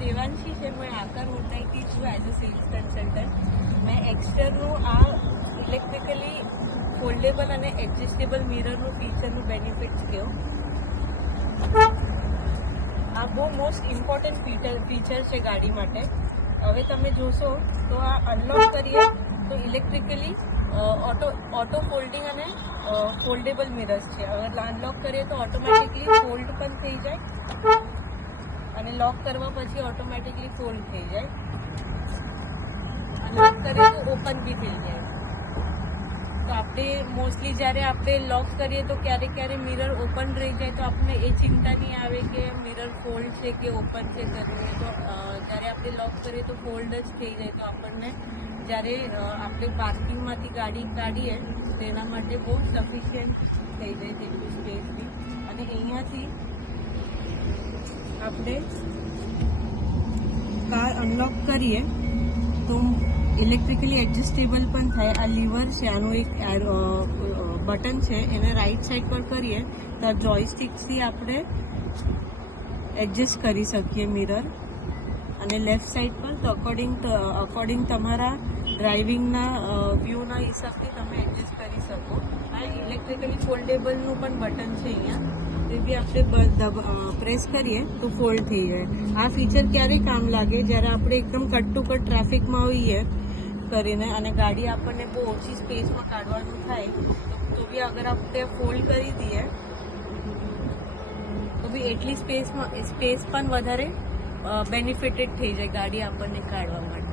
દેવાંશી છે, मैं आकर होंडाई છું એઝ અ સેલ્સ કન્સલ્ટન્ટ। મેં એક્સટરનું આ ઇલેક્ટ્રિકલી ફોલ્ડેબલ અને એડજસ્ટેબલ મિરરનું ફીચરનું બેનિફિટ્સ કહો। આ બહુ મોસ્ટ ઇમ્પોર્ટન્ટ ફીચર છે ગાડી માટે। હવે તમે જોશો તો આ અનલોક કરીએ તો ઇલેક્ટ્રિકલી ઓટો ફોલ્ડિંગ અને ફોલ્ડેબલ મિરર્સ છે। અગર અનલોક કરીએ તો ઓટોમેટિકલી ફોલ્ડ પણ થઈ જાય અને લોક કરવા પછી ઓટોમેટિકલી ફોલ્ડ થઈ જાય, અને લોક કરીએ તો ઓપન બી થઈ જાય। તો આપણે મોસ્ટલી જ્યારે આપણે લોક કરીએ તો ક્યારે મિરર ઓપન રહી જાય તો આપણને એ ચિંતા નહીં આવે કે મિરર ફોલ્ડ છે કે ઓપન છે કરીને। તો જ્યારે આપણે લોક કરીએ તો ફોલ્ડ જ થઈ જાય, તો આપણને જ્યારે આપણે પાર્કિંગમાંથી ગાડી કાઢીએ તો એના માટે બહુ સફિશિયન્ટ થઈ જાય તેટલું સ્પેસથી। અને અહીંયાથી આપણે કાર અનલોક કરીએ તો ઇલેક્ટ્રિકલી એડજસ્ટેબલ પણ થાય। આ લીવર છે, આનું એક બટન છે, એને રાઈટ સાઈડ પર કરીએ તો આ જોયસ્ટિકથી આપણે એડજસ્ટ કરી શકીએ મિરર, અને લેફ્ટ સાઈડ પર તો અકોર્ડિંગ તમારા ડ્રાઇવિંગના વ્યૂના હિસાબથી તમે એડજસ્ટ કરી શકો। આ ઇલેક્ટ્રિકલી ફોલ્ડેબલનું પણ બટન છે અહીંયા, એ બી આપણે પ્રેસ કરીએ તો ફોલ્ડ થઈ જાય। આ ફીચર ક્યારે કામ લાગે? જ્યારે આપણે એકદમ કટ ટુ કટ ટ્રાફિકમાં હોઈએ કરીને અને ગાડી આપણને બહુ ઓછી સ્પેસમાં કાઢવાનું થાય તો બી અગર આપણે ફોલ્ડ કરી દઈએ તો બી એટલી સ્પેસ પણ વધારે બેનિફિટેડ થઈ જાય ગાડી આપણને કાઢવા માટે।